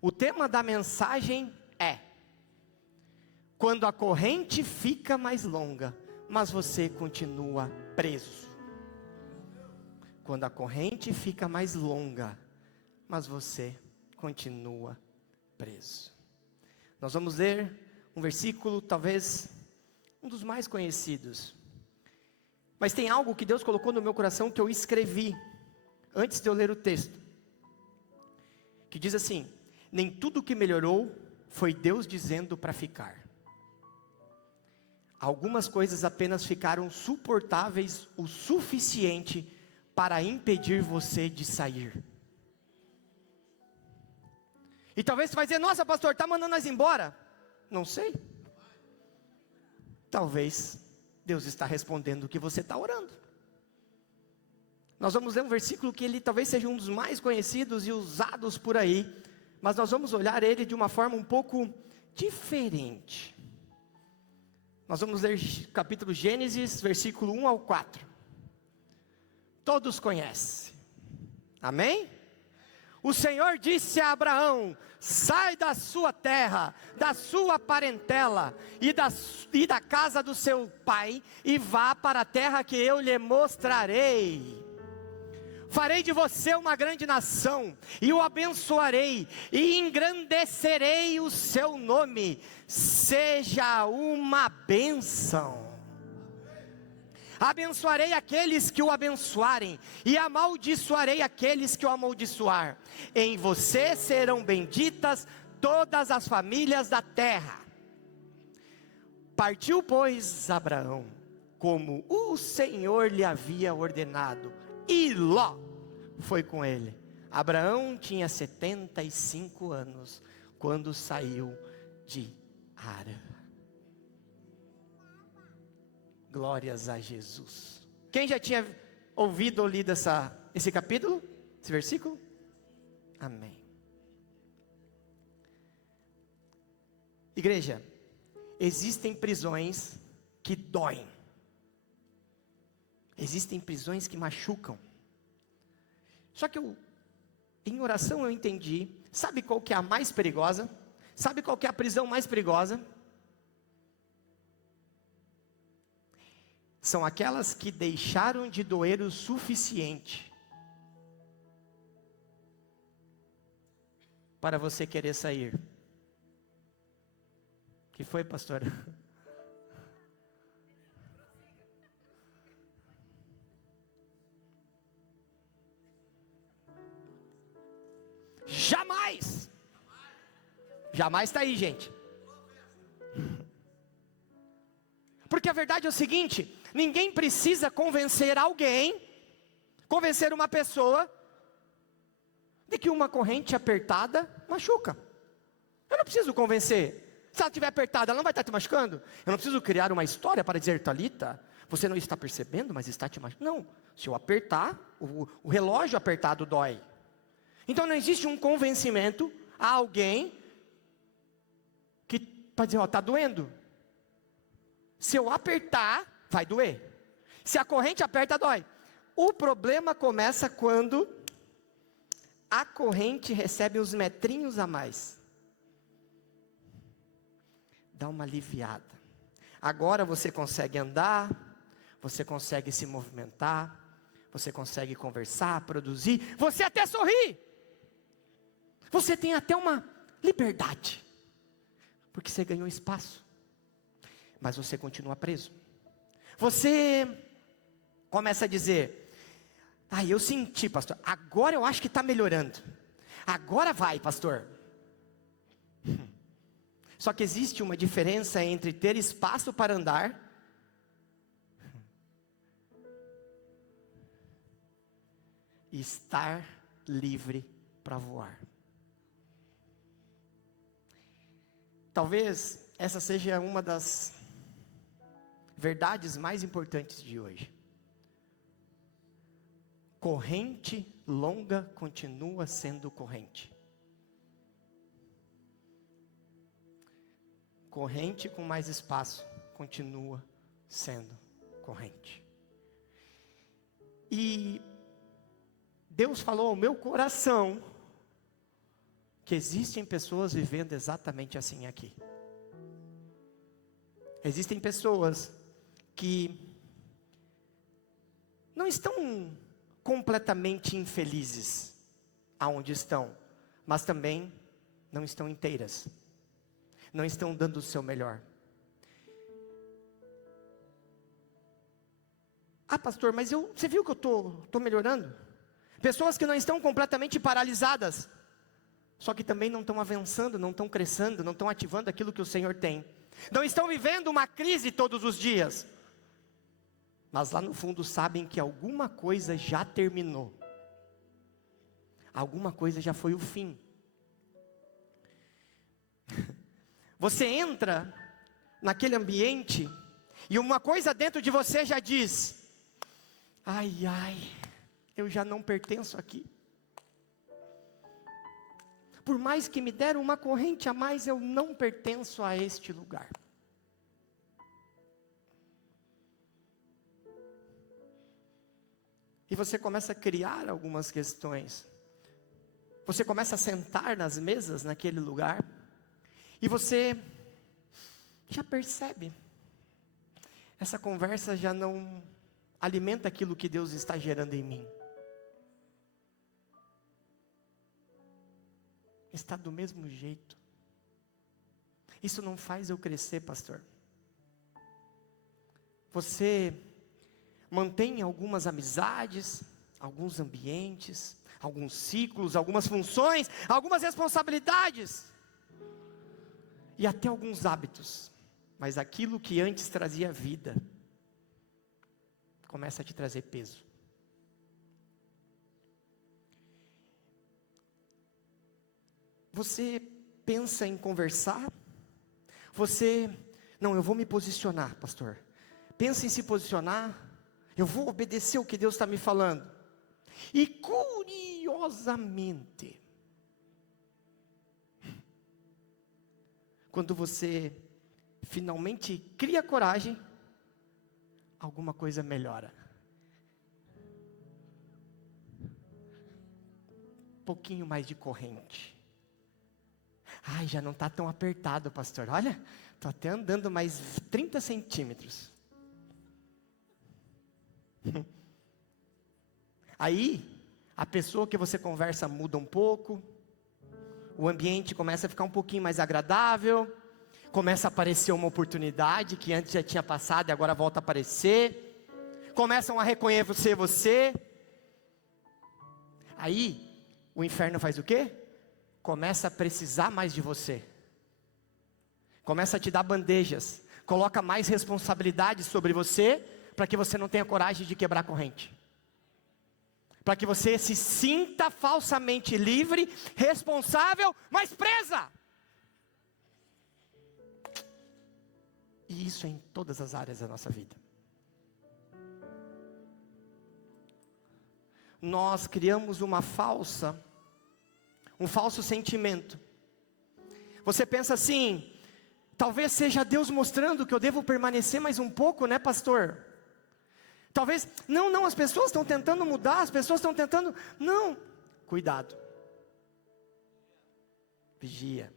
O tema da mensagem é: quando a corrente fica mais longa, mas você continua preso. Quando a corrente fica mais longa, mas você continua preso. Nós vamos ler um versículo, talvez um dos mais conhecidos. Mas tem algo que Deus colocou no meu coração que eu escrevi antes de eu ler o texto. Que diz assim: nem tudo que melhorou foi Deus dizendo para ficar. Algumas coisas apenas ficaram suportáveis o suficiente para impedir você de sair. E talvez você vai dizer: nossa, pastor, está mandando nós embora? Não sei. Talvez Deus está respondendo o que você está orando. Nós vamos ler um versículo que ele talvez seja um dos mais conhecidos e usados por aí, mas nós vamos olhar ele de uma forma um pouco diferente. Nós vamos ler capítulo Gênesis, versículo 1 ao 4. Todos conhecem. Amém? O Senhor disse a Abraão: sai da sua terra, da sua parentela e da casa do seu pai, e vá para a terra que eu lhe mostrarei. Farei de você uma grande nação, e o abençoarei, e engrandecerei o seu nome, seja uma bênção. Abençoarei aqueles que o abençoarem, e amaldiçoarei aqueles que o amaldiçoar. Em você serão benditas todas as famílias da terra. Partiu, pois, Abraão, como o Senhor lhe havia ordenado, e Ló foi com ele. Abraão tinha 75 anos quando saiu de Harã. Glórias a Jesus. Quem já tinha ouvido ou lido esse capítulo? Esse versículo? Amém. Igreja, existem prisões que doem. Existem prisões que machucam. Só que em oração eu entendi. Sabe qual que é a mais perigosa? Sabe qual que é a prisão mais perigosa? São aquelas que deixaram de doer o suficiente para você querer sair. Que foi, pastora? Jamais! Jamais está aí, gente. Porque a verdade é o seguinte: ninguém precisa convencer alguém, convencer uma pessoa, de que uma corrente apertada machuca. Eu não preciso convencer. Se ela estiver apertada, ela não vai estar te machucando. Eu não preciso criar uma história para dizer: Talita, você não está percebendo, mas está te machucando. Não, se eu apertar, o relógio apertado dói. Então não existe um convencimento a alguém que para dizer: ó, está doendo. Se eu apertar, vai doer. Se a corrente aperta, dói. O problema começa quando a corrente recebe uns metrinhos a mais. Dá uma aliviada. Agora você consegue andar, você consegue se movimentar, você consegue conversar, produzir, você até sorri. Você tem até uma liberdade, porque você ganhou espaço. Mas você continua preso. Você começa a dizer: eu senti, pastor, agora eu acho que está melhorando. Agora vai, pastor. Só que existe uma diferença entre ter espaço para andar e estar livre para voar. Talvez essa seja uma das verdades mais importantes de hoje. Corrente longa continua sendo corrente. Corrente com mais espaço continua sendo corrente. E Deus falou ao meu coração que existem pessoas vivendo exatamente assim aqui. Existem pessoas que não estão completamente infelizes aonde estão, mas também não estão inteiras, não estão dando o seu melhor. Ah, pastor, mas você viu que eu estou melhorando? Pessoas que não estão completamente paralisadas, só que também não estão avançando, não estão crescendo, não estão ativando aquilo que o Senhor tem. Não estão vivendo uma crise todos os dias, mas lá no fundo sabem que alguma coisa já terminou. Alguma coisa já foi o fim. Você entra naquele ambiente e uma coisa dentro de você já diz: ai, eu já não pertenço aqui. Por mais que me deram uma corrente a mais, eu não pertenço a este lugar. E você começa a criar algumas questões. Você começa a sentar nas mesas naquele lugar. E você já percebe. Essa conversa já não alimenta aquilo que Deus está gerando em mim. Está do mesmo jeito. Isso não faz eu crescer, pastor. Você mantém algumas amizades, alguns ambientes, alguns ciclos, algumas funções, algumas responsabilidades e até alguns hábitos, mas aquilo que antes trazia vida começa a te trazer peso. Você pensa em conversar? Não, eu vou me posicionar, pastor. Pensa em se posicionar. Eu vou obedecer o que Deus está me falando. E curiosamente, quando você finalmente cria coragem, alguma coisa melhora. Um pouquinho mais de corrente. Ai, já não está tão apertado, pastor. Olha, estou até andando mais 30 centímetros. Aí, a pessoa que você conversa muda um pouco. O ambiente começa a ficar um pouquinho mais agradável. Começa a aparecer uma oportunidade que antes já tinha passado e agora volta a aparecer. Começam a reconhecer você. Aí, o inferno faz o quê? Começa a precisar mais de você. Começa a te dar bandejas. Coloca mais responsabilidade sobre você, para que você não tenha coragem de quebrar a corrente. Para que você se sinta falsamente livre, responsável, mas presa. E isso é em todas as áreas da nossa vida. Nós criamos um falso sentimento. Você pensa assim: talvez seja Deus mostrando que eu devo permanecer mais um pouco, né, pastor? Talvez, não, as pessoas estão tentando mudar, as pessoas estão tentando, não, cuidado. Vigia.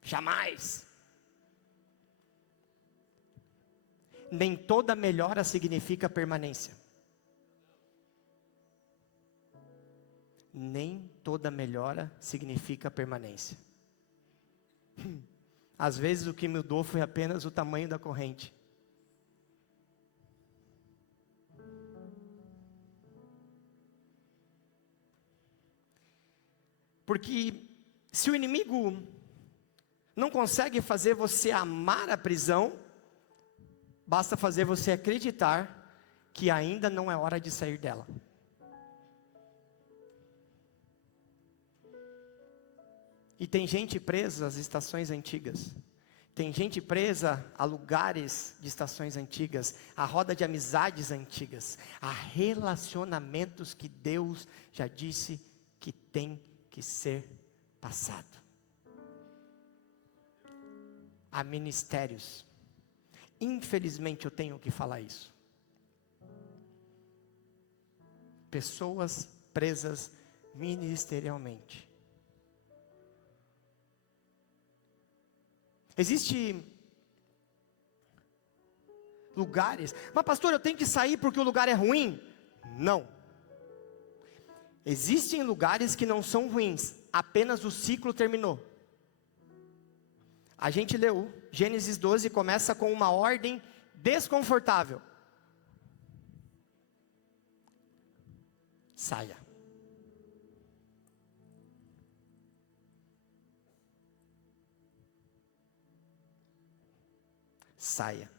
Jamais. Nem toda melhora significa permanência. Nem toda melhora significa permanência. Às vezes o que mudou foi apenas o tamanho da corrente. Porque se o inimigo não consegue fazer você amar a prisão, basta fazer você acreditar que ainda não é hora de sair dela. E tem gente presa às estações antigas. Tem gente presa a lugares de estações antigas, a roda de amizades antigas, a relacionamentos que Deus já disse que tem que ser passado. A ministérios. Infelizmente eu tenho que falar isso. Pessoas presas ministerialmente. Existem lugares, mas pastor, eu tenho que sair porque o lugar é ruim? Não. Existem lugares que não são ruins, apenas o ciclo terminou. A gente leu, Gênesis 12 começa com uma ordem desconfortável. Saia. Saia.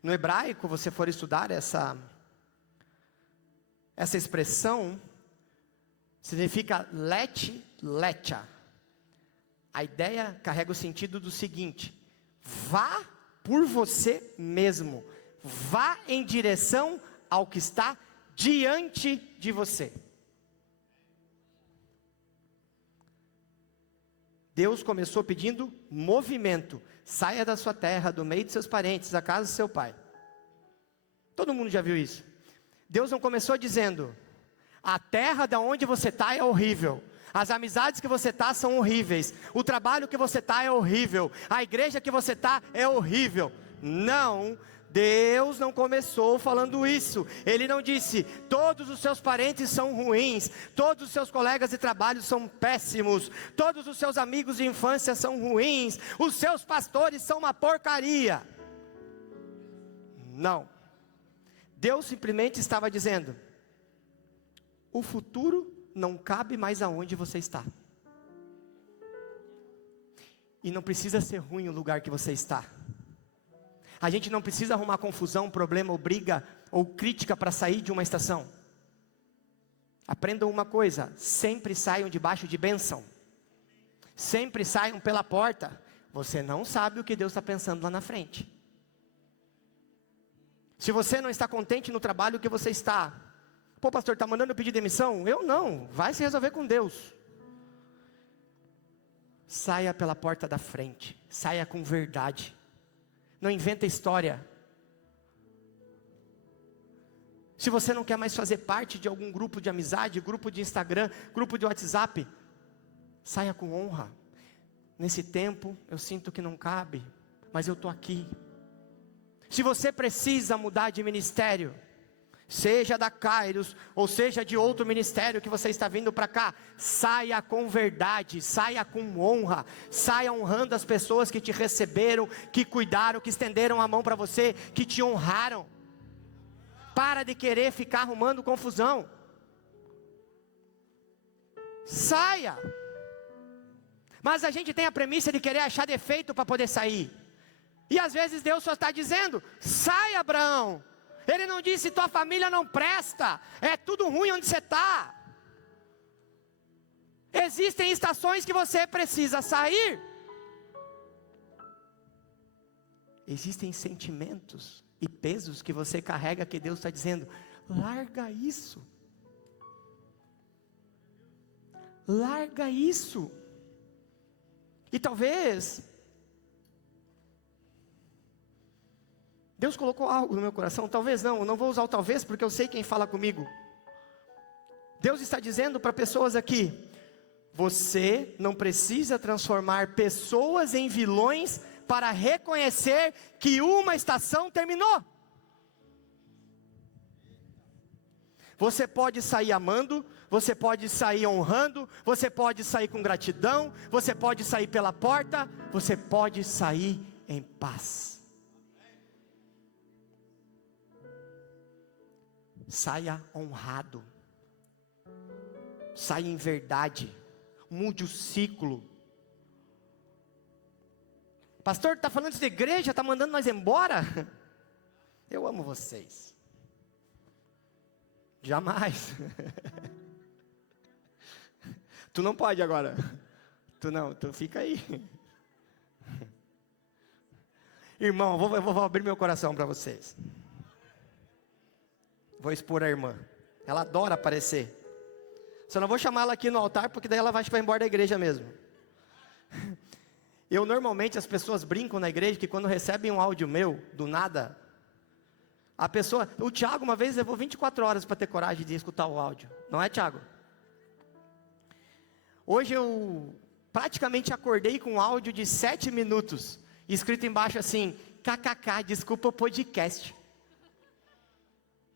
No hebraico, você for estudar essa expressão, significa lecha. A ideia carrega o sentido do seguinte: vá por você mesmo, vá em direção ao que está diante de você. Deus começou pedindo movimento. Saia da sua terra, do meio de seus parentes, da casa do seu pai. Todo mundo já viu isso. Deus não começou dizendo: a terra da onde você está é horrível, as amizades que você está são horríveis, o trabalho que você está é horrível, a igreja que você está é horrível. Não, Deus não começou falando isso. Ele não disse: todos os seus parentes são ruins, todos os seus colegas de trabalho são péssimos, todos os seus amigos de infância são ruins, os seus pastores são uma porcaria. Não. Deus simplesmente estava dizendo: o futuro não cabe mais aonde você está. E não precisa ser ruim o lugar que você está. A gente não precisa arrumar confusão, problema, ou briga, ou crítica para sair de uma estação. Aprendam uma coisa: sempre saiam debaixo de bênção. Sempre saiam pela porta. Você não sabe o que Deus está pensando lá na frente. Se você não está contente no trabalho que você está, pô, pastor, está mandando eu pedir demissão? Eu não, vai se resolver com Deus. Saia pela porta da frente, saia com verdade. Não inventa história. Se você não quer mais fazer parte de algum grupo de amizade, grupo de Instagram, grupo de WhatsApp, saia com honra. Nesse tempo, eu sinto que não cabe, mas eu estou aqui. Se você precisa mudar de ministério, seja da Kairos, ou seja de outro ministério que você está vindo para cá, saia com verdade, saia com honra, saia honrando as pessoas que te receberam, que cuidaram, que estenderam a mão para você, que te honraram. Para de querer ficar arrumando confusão. Saia. Mas a gente tem a premissa de querer achar defeito para poder sair. E às vezes Deus só está dizendo: sai, Abraão. Ele não disse: tua família não presta, é tudo ruim onde você está. Existem estações que você precisa sair. Existem sentimentos e pesos que você carrega, que Deus está dizendo: larga isso. Larga isso. E talvez Deus colocou algo no meu coração, talvez não, eu não vou usar o talvez, porque eu sei quem fala comigo. Deus está dizendo para pessoas aqui: você não precisa transformar pessoas em vilões para reconhecer que uma estação terminou. Você pode sair amando, você pode sair honrando, você pode sair com gratidão, você pode sair pela porta, você pode sair em paz. Saia honrado, saia em verdade, mude o ciclo. Pastor, está falando isso de igreja, está mandando nós embora? Eu amo vocês. Jamais. Tu não pode agora. Tu não, tu fica aí. Irmão, eu vou abrir meu coração para vocês. Vou expor a irmã. Ela adora aparecer. Só não vou chamar ela aqui no altar, porque daí ela vai embora da igreja mesmo. Normalmente as pessoas brincam na igreja que quando recebem um áudio meu, do nada, a pessoa, o Tiago uma vez levou 24 horas para ter coragem de escutar o áudio. Não é, Tiago? Hoje eu praticamente acordei com um áudio de 7 minutos. escrito embaixo assim, kkk, desculpa o podcast.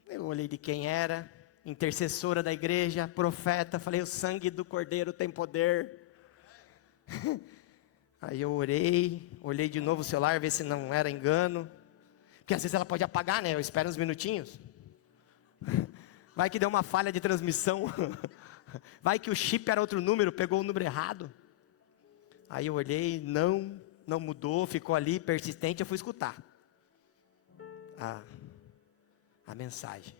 Eu olhei de quem era, intercessora da igreja, profeta, falei, o sangue do Cordeiro tem poder. Aí eu olhei de novo o celular, ver se não era engano, porque às vezes ela pode apagar, né, eu espero uns minutinhos. Vai que deu uma falha de transmissão, vai que o chip era outro número, pegou o número errado. Aí eu olhei, não mudou, ficou ali, persistente, eu fui escutar a mensagem,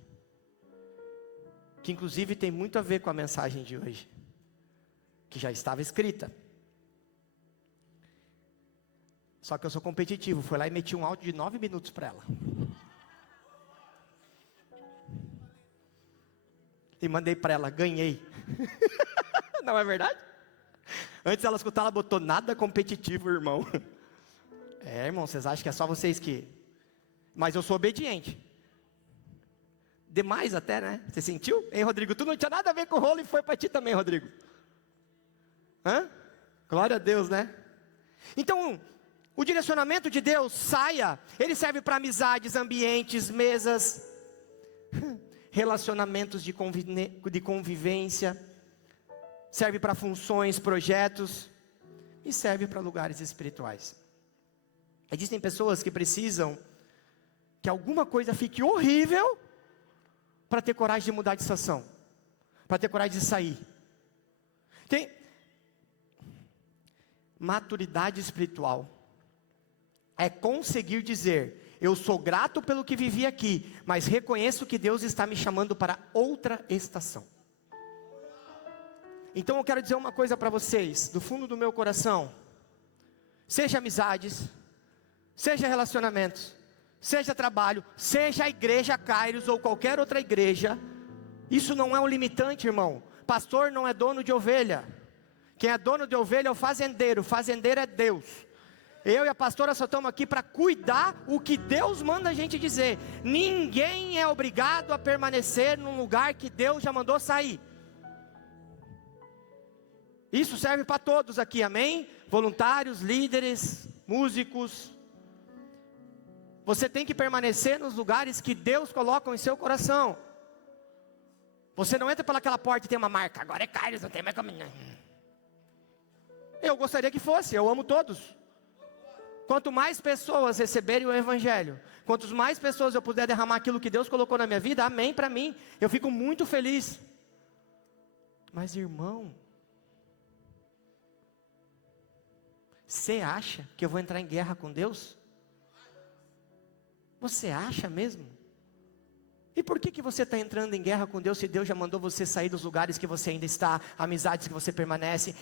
que inclusive tem muito a ver com a mensagem de hoje, que já estava escrita. Só que eu sou competitivo, fui lá e meti um áudio de 9 minutos para ela. E mandei para ela, ganhei. Não é verdade? Antes ela escutar, ela botou nada competitivo, irmão. É, irmão, vocês acham que é só vocês que... Mas eu sou obediente. Demais até, né? Você sentiu? Hein, Rodrigo? Tu não tinha nada a ver com o rolo e foi para ti também, Rodrigo. Hã? Glória a Deus, né? Então, o direcionamento de Deus, saia. Ele serve para amizades, ambientes, mesas, relacionamentos de convivência. Serve para funções, projetos. E serve para lugares espirituais. Existem pessoas que precisam que alguma coisa fique horrível para ter coragem de mudar de estação, para ter coragem de sair. Tem maturidade espiritual é conseguir dizer, eu sou grato pelo que vivi aqui, mas reconheço que Deus está me chamando para outra estação. Então eu quero dizer uma coisa para vocês, do fundo do meu coração, seja amizades, seja relacionamentos, seja trabalho, seja a igreja Kairos ou qualquer outra igreja, isso não é um limitante, irmão. Pastor não é dono de ovelha. Quem é dono de ovelha é o fazendeiro é Deus. Eu e a pastora só estamos aqui para cuidar o que Deus manda a gente dizer. Ninguém é obrigado a permanecer num lugar que Deus já mandou sair. Isso serve para todos aqui, amém? Voluntários, líderes, músicos. Você tem que permanecer nos lugares que Deus coloca em seu coração. Você não entra pelaquela porta e tem uma marca, agora é Kairos, não tem mais como... Eu gostaria que fosse, eu amo todos. Quanto mais pessoas receberem o Evangelho, quanto mais pessoas eu puder derramar aquilo que Deus colocou na minha vida, amém para mim, eu fico muito feliz. Mas irmão, você acha que eu vou entrar em guerra com Deus? Você acha mesmo? E por que você está entrando em guerra com Deus, se Deus já mandou você sair dos lugares que você ainda está, amizades que você permanece?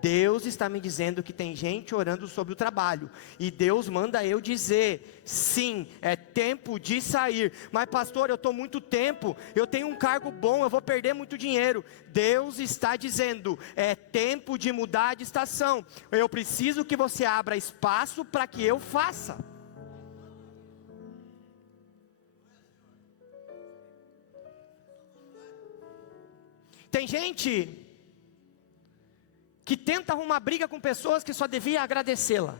Deus está me dizendo que tem gente orando sobre o trabalho, e Deus manda eu dizer, sim, é tempo de sair. Mas pastor, eu estou muito tempo, eu tenho um cargo bom, eu vou perder muito dinheiro. Deus está dizendo, é tempo de mudar de estação. Eu preciso que você abra espaço para que eu faça. Tem gente que tenta arrumar briga com pessoas que só devia agradecê-la.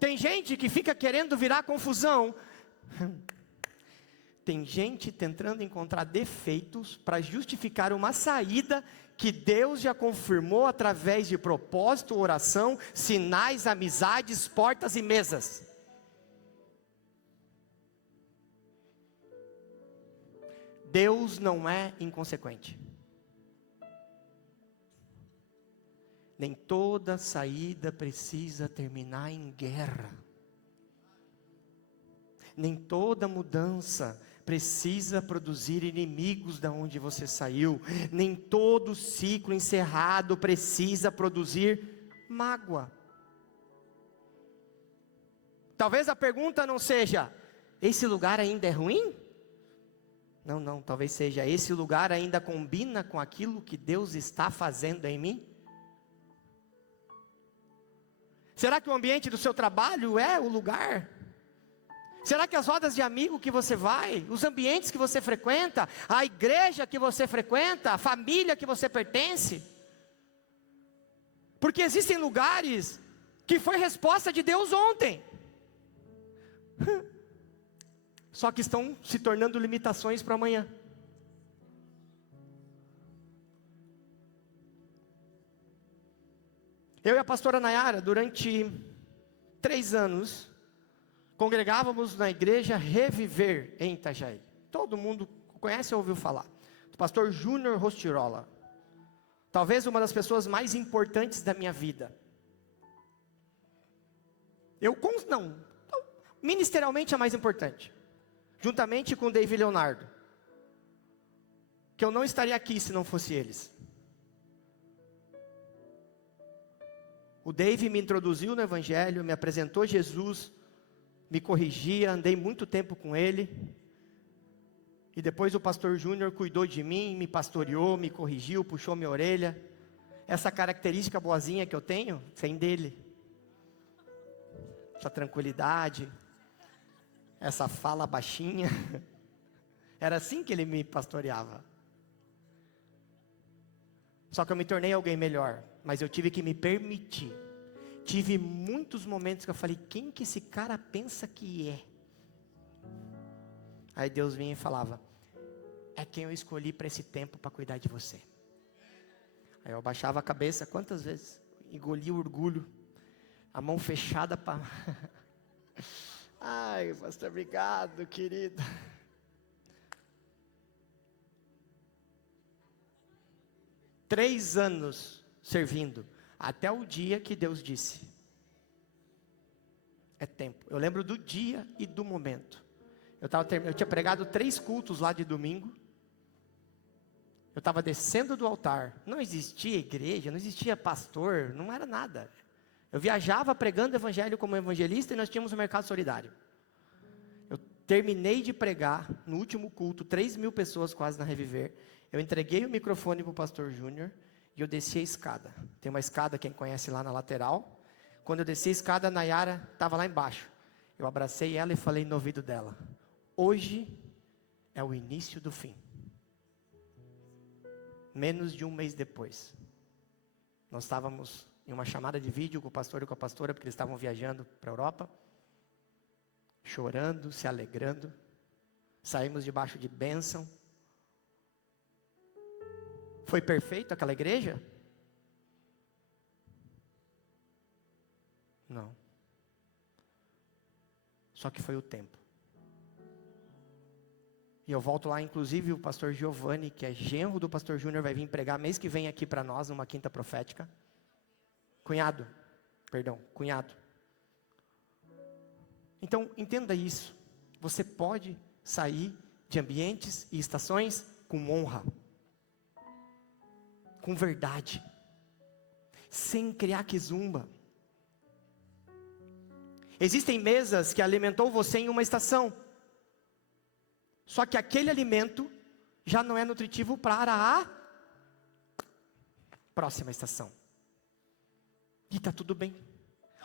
Tem gente que fica querendo virar confusão. Tem gente tentando encontrar defeitos para justificar uma saída que Deus já confirmou através de propósito, oração, sinais, amizades, portas e mesas. Deus não é inconsequente. Nem toda saída precisa terminar em guerra. Nem toda mudança precisa produzir inimigos da onde você saiu. Nem todo ciclo encerrado precisa produzir mágoa. Talvez a pergunta não seja, esse lugar ainda é ruim? Não, talvez seja, esse lugar ainda combina com aquilo que Deus está fazendo em mim? Será que o ambiente do seu trabalho é o lugar? Será que as rodas de amigo que você vai, os ambientes que você frequenta, a igreja que você frequenta, a família que você pertence? Porque existem lugares que foi resposta de Deus ontem. Só que estão se tornando limitações para amanhã. Eu e a pastora Nayara, durante 3 anos, congregávamos na igreja Reviver em Itajaí. Todo mundo conhece ou ouviu falar. Do pastor Júnior Rostirola. Talvez uma das pessoas mais importantes da minha vida. Ministerialmente a mais importante. Juntamente com o David Leonardo. Que eu não estaria aqui se não fosse eles. O Dave me introduziu no Evangelho, me apresentou Jesus, me corrigia, andei muito tempo com ele. E depois o pastor Júnior cuidou de mim, me pastoreou, me corrigiu, puxou minha orelha. Essa característica boazinha que eu tenho, vem dele. Essa tranquilidade, essa fala baixinha. Era assim que ele me pastoreava. Só que eu me tornei alguém melhor, mas eu tive que me permitir. Tive muitos momentos que eu falei, quem que esse cara pensa que é? Aí Deus vinha e falava, é quem eu escolhi para esse tempo para cuidar de você. Aí eu abaixava a cabeça, quantas vezes? Engolia o orgulho, a mão fechada para... Ai, pastor, obrigado, querido. Três anos servindo, até o dia que Deus disse, é tempo. Eu lembro do dia e do momento. Eu tinha pregado 3 cultos lá de domingo. Eu estava descendo do altar. Não existia igreja, não existia pastor, não era nada. Eu viajava pregando o evangelho como evangelista e nós tínhamos um mercado solidário. Eu terminei de pregar no último culto, 3.000 pessoas quase na Reviver. Eu entreguei o microfone para o pastor Júnior e eu desci a escada. Tem uma escada, quem conhece, lá na lateral. Quando eu desci a escada, a Nayara estava lá embaixo. Eu abracei ela e falei no ouvido dela, hoje é o início do fim. Menos de um mês depois, nós estávamos em uma chamada de vídeo com o pastor e com a pastora, porque eles estavam viajando para a Europa, chorando, se alegrando, saímos debaixo de bênção. Foi perfeito aquela igreja? Não. Só que foi o tempo. E eu volto lá, inclusive o pastor Giovanni, que é genro do pastor Júnior, vai vir pregar mês que vem aqui para nós, numa quinta profética. Cunhado. Então, entenda isso. Você pode sair de ambientes e estações com honra. Com verdade. Sem criar quizumba. Existem mesas que alimentou você em uma estação. Só que aquele alimento já não é nutritivo para a próxima estação. E está tudo bem.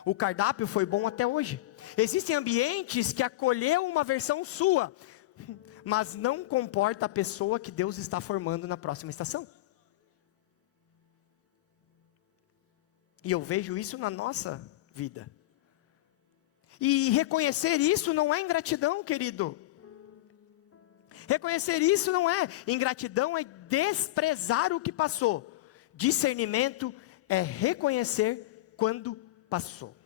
O cardápio foi bom até hoje. Existem ambientes que acolheu uma versão sua, mas não comporta a pessoa que Deus está formando na próxima estação. E eu vejo isso na nossa vida. E reconhecer isso não é ingratidão, querido. Reconhecer isso não é ingratidão, é desprezar o que passou. Discernimento é reconhecer quando passou.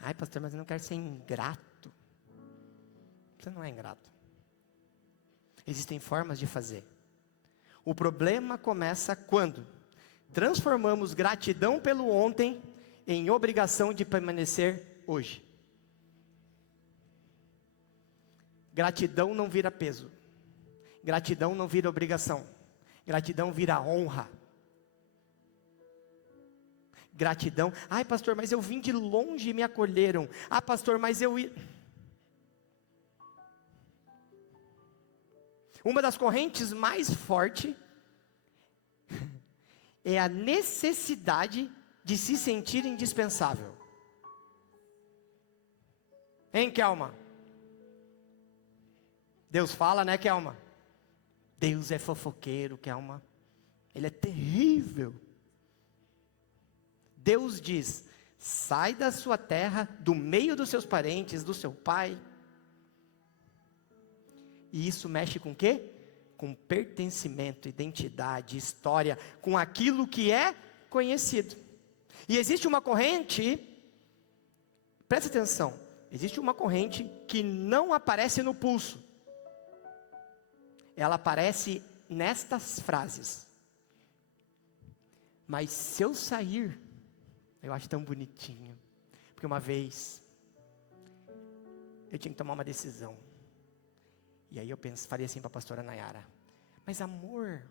Ai, pastor, mas eu não quero ser ingrato. Você não é ingrato. Existem formas de fazer. O problema começa quando transformamos gratidão pelo ontem em obrigação de permanecer hoje. Gratidão não vira peso. Gratidão não vira obrigação. Gratidão vira honra. Gratidão. Ai, pastor, mas eu vim de longe e me acolheram. Ah, pastor, mas eu... Uma das correntes mais fortes é a necessidade de se sentir indispensável. Hein, Kelma? Deus fala, né, Kelma? Deus é fofoqueiro, Kelma. Ele é terrível. Deus diz: sai da sua terra, do meio dos seus parentes, do seu pai. E isso mexe com o quê? Com pertencimento, identidade, história, com aquilo que é conhecido. E existe uma corrente, presta atenção, existe uma corrente que não aparece no pulso. Ela aparece nestas frases: mas se eu sair, eu acho tão bonitinho, porque uma vez eu tinha que tomar uma decisão, e aí eu falei assim para a pastora Nayara: mas amor,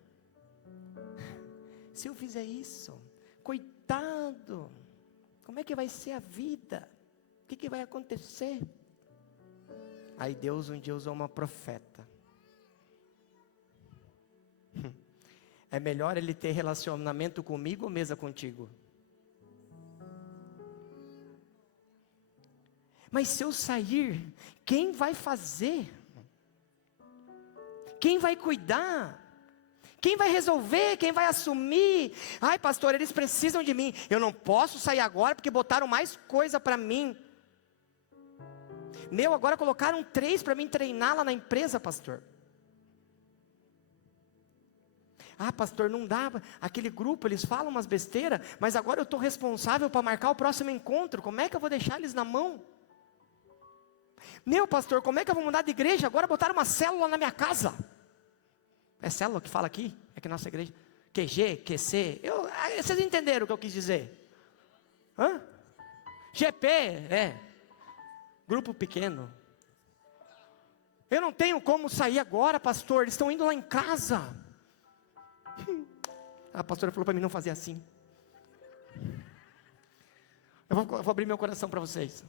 se eu fizer isso, coitado, como é que vai ser a vida? O que vai acontecer? Aí Deus um dia usou uma profeta. É melhor ele ter relacionamento comigo ou mesa contigo? Mas se eu sair, quem vai fazer? Quem vai cuidar? Quem vai resolver? Quem vai assumir? Ai, pastor, eles precisam de mim. Eu não posso sair agora porque botaram mais coisa para mim. Agora colocaram 3 para mim treinar lá na empresa, pastor. Ah, pastor, não dá. Aquele grupo, eles falam umas besteiras, mas agora eu estou responsável para marcar o próximo encontro. Como é que eu vou deixar eles na mão? Pastor, como é que eu vou mudar de igreja? Agora botaram uma célula na minha casa. É célula que fala aqui? É que nossa igreja. QG, QC. Vocês entenderam o que eu quis dizer? Hã? GP, grupo pequeno. Eu não tenho como sair agora, pastor. Eles estão indo lá em casa. A pastora falou para mim não fazer assim. Eu vou abrir meu coração para vocês.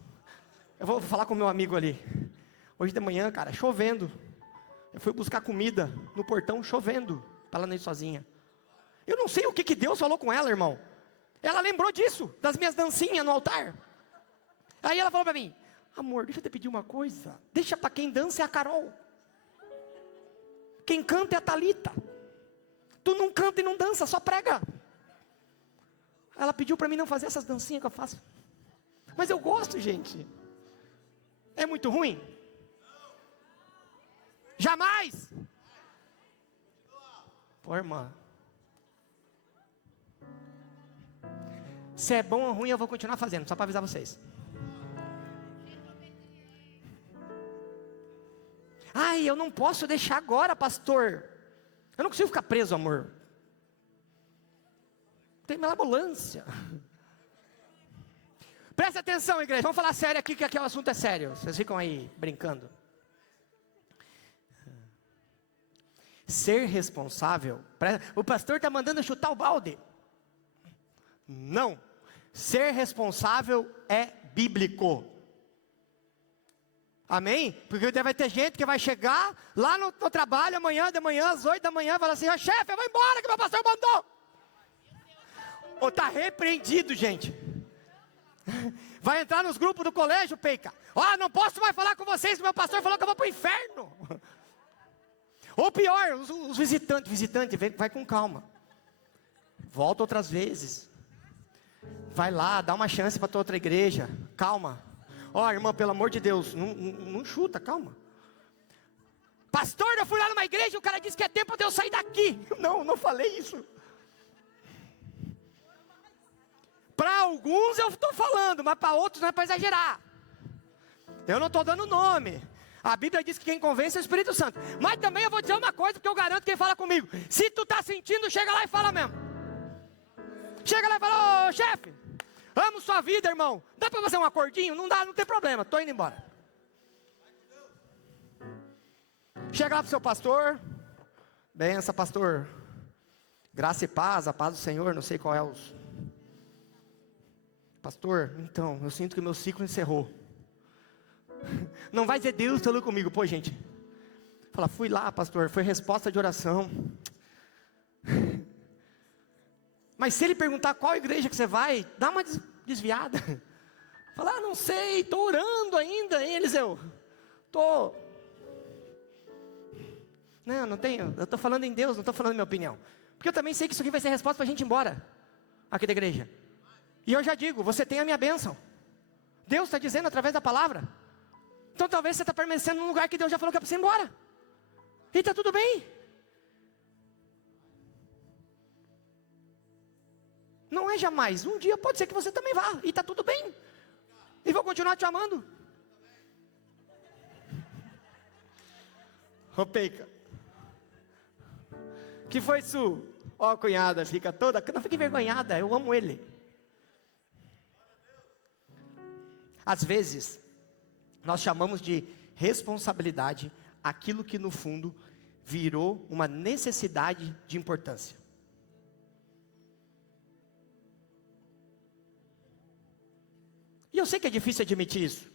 Eu vou falar com o meu amigo ali. Hoje de manhã, cara, chovendo. Eu fui buscar comida no portão, chovendo, para ela não ir sozinha. Eu não sei o que Deus falou com ela, irmão. Ela lembrou disso, das minhas dancinhas no altar. Aí ela falou para mim: amor, deixa eu te pedir uma coisa. Deixa para quem dança é a Carol. Quem canta é a Thalita. Tu não canta e não dança, só prega. Ela pediu para mim não fazer essas dancinhas que eu faço. Mas eu gosto, gente. É muito ruim? Jamais. Pô, irmã. Se é bom ou ruim, eu vou continuar fazendo, só para avisar vocês. Ai, eu não posso deixar agora, pastor. Eu não consigo ficar preso, amor. Tem minha ambulância. Presta atenção, igreja. Vamos falar sério aqui, que aqui o assunto é sério. Vocês ficam aí brincando. Ser responsável. O pastor está mandando chutar o balde. Não. Ser responsável é bíblico. Amém? Porque vai ter gente que vai chegar lá no trabalho amanhã, de manhã, às 8 da manhã, e falar assim: chefe, eu vou embora que meu pastor mandou. Ou está repreendido, gente. Vai entrar nos grupos do colégio, peica. Não posso mais falar com vocês, meu pastor falou que eu vou para o inferno. Ou pior, os visitantes, vai com calma. Volta outras vezes. Vai lá, dá uma chance para tua outra igreja. Calma. Irmã, pelo amor de Deus, não chuta, calma. Pastor, eu fui lá numa igreja e o cara disse que é tempo de eu sair daqui. Não falei isso. Para alguns eu estou falando, mas para outros não é para exagerar. Eu não estou dando nome. A Bíblia diz que quem convence é o Espírito Santo. Mas também eu vou dizer uma coisa, porque eu garanto quem fala comigo. Se tu está sentindo, chega lá e fala mesmo. Chega lá e fala: ô chefe, amo sua vida, irmão. Dá para fazer um acordinho? Não dá, não tem problema, estou indo embora. Chega lá para o seu pastor. Benção, pastor. Graça e paz, a paz do Senhor, não sei qual é os... Pastor, então, eu sinto que o meu ciclo encerrou. Não vai dizer Deus falou comigo. Pô, gente. Fala: fui lá, pastor, foi resposta de oração. Mas se ele perguntar qual igreja que você vai, dá uma desviada. Fala: não sei, estou orando ainda, hein, Eliseu? Não tenho, eu estou falando em Deus, não estou falando da minha opinião. Porque eu também sei que isso aqui vai ser resposta para a gente ir embora, aqui da igreja. E eu já digo, você tem a minha bênção. Deus está dizendo através da palavra. Então talvez você está permanecendo num lugar que Deus já falou que é para você ir embora. E está tudo bem. Não é jamais. Um dia pode ser que você também vá. E está tudo bem. E vou continuar te amando. Ô Peica. Que foi isso? Ó, a cunhada fica toda... Não fique envergonhada, eu amo ele. Às vezes, nós chamamos de responsabilidade aquilo que no fundo virou uma necessidade de importância. E eu sei que é difícil admitir isso,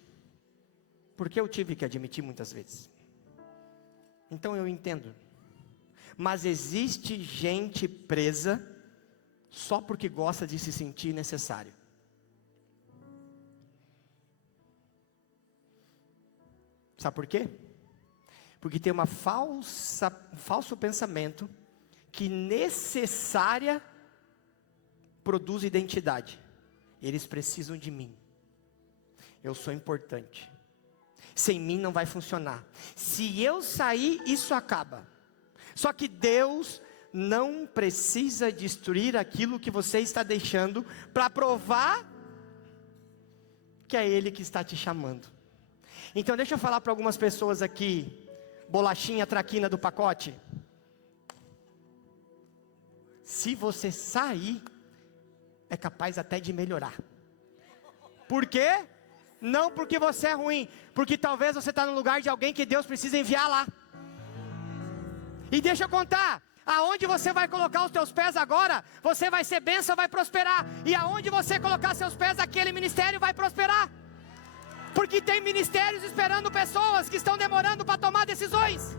porque eu tive que admitir muitas vezes. Então eu entendo. Mas existe gente presa só porque gosta de se sentir necessário. Sabe por quê? Porque tem um falso pensamento que necessária produz identidade. Eles precisam de mim. Eu sou importante. Sem mim não vai funcionar. Se eu sair, isso acaba. Só que Deus não precisa destruir aquilo que você está deixando para provar que é Ele que está te chamando. Então deixa eu falar para algumas pessoas aqui, bolachinha traquina do pacote. Se você sair, é capaz até de melhorar. Por quê? Não porque você é ruim, porque talvez você está no lugar de alguém que Deus precisa enviar lá. E deixa eu contar, aonde você vai colocar os teus pés agora, você vai ser bênção, vai prosperar. E aonde você colocar seus pés, aquele ministério vai prosperar. Porque tem ministérios esperando pessoas que estão demorando para tomar decisões.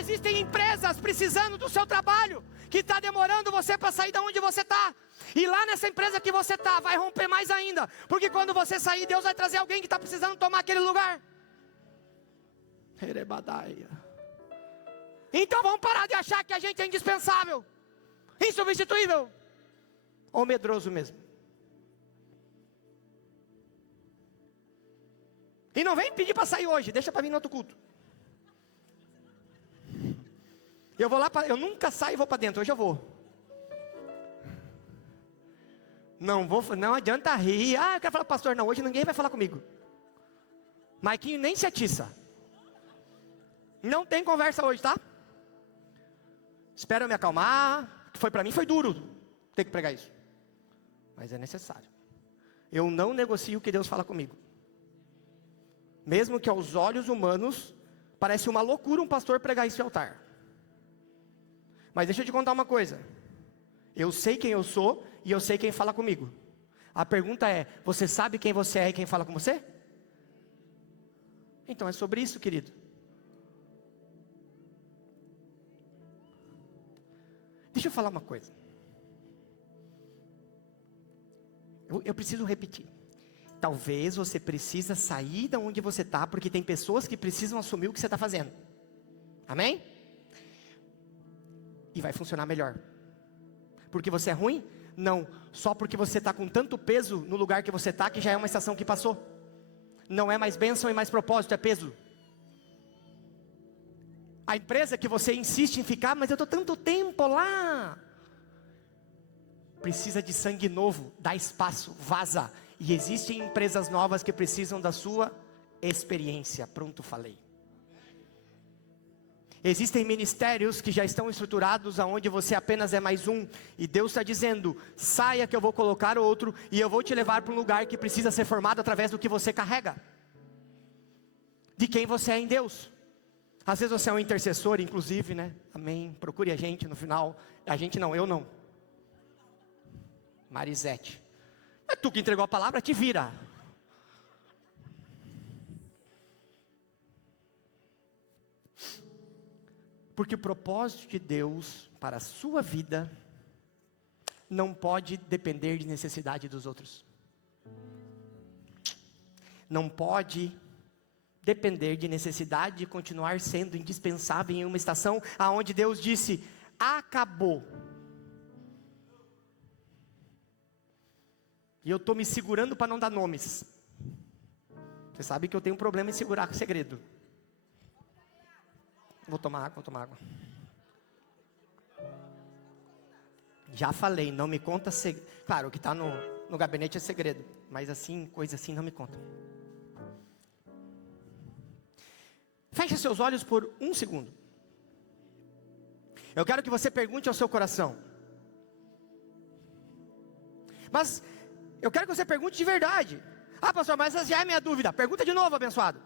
Existem empresas precisando do seu trabalho, que está demorando você para sair de onde você está. E lá nessa empresa que você está, vai romper mais ainda. Porque quando você sair, Deus vai trazer alguém que está precisando tomar aquele lugar. Então vamos parar de achar que a gente é indispensável, insubstituível, ou medroso mesmo. E não vem pedir para sair hoje, deixa para vir no outro culto. Eu vou lá, eu nunca saio e vou para dentro, hoje eu vou. Não adianta rir. Eu quero falar com o pastor, não, hoje ninguém vai falar comigo. Maiquinho nem se atiça. Não tem conversa hoje, tá? Espera eu me acalmar. Para mim foi duro ter que pregar isso. Mas é necessário. Eu não negocio o que Deus fala comigo. Mesmo que aos olhos humanos, parece uma loucura um pastor pregar isso em altar. Mas deixa eu te contar uma coisa. Eu sei quem eu sou e eu sei quem fala comigo. A pergunta é, você sabe quem você é e quem fala com você? Então é sobre isso, querido. Deixa eu falar uma coisa. Eu preciso repetir. Talvez você precisa sair de onde você está, porque tem pessoas que precisam assumir o que você está fazendo. Amém? E vai funcionar melhor. Porque você é ruim? Não, só porque você está com tanto peso no lugar que você está, que já é uma estação que passou. Não é mais bênção e mais propósito, é peso. A empresa que você insiste em ficar, mas eu estou tanto tempo lá. Precisa de sangue novo, dá espaço, vaza. E existem empresas novas que precisam da sua experiência. Pronto, falei. Existem ministérios que já estão estruturados, aonde você apenas é mais um. E Deus está dizendo, saia que eu vou colocar outro, e eu vou te levar para um lugar que precisa ser formado através do que você carrega. De quem você é em Deus. Às vezes você é um intercessor, inclusive, né? Amém. Procure a gente no final. A gente não, eu não. Marisete. É tu que entregou a palavra, te vira. Porque o propósito de Deus para a sua vida não pode depender de necessidade dos outros. Não pode depender de necessidade de continuar sendo indispensável em uma estação aonde Deus disse, acabou. E eu estou me segurando para não dar nomes. Você sabe que eu tenho um problema em segurar segredo. Vou tomar água. Já falei, não me conta segredo. Claro, o que está no gabinete é segredo. Mas assim, coisa assim, não me conta. Feche seus olhos por um segundo. Eu quero que você pergunte ao seu coração. Mas eu quero que você pergunte de verdade. Ah, pastor, mas essa já é minha dúvida. Pergunta de novo, abençoado.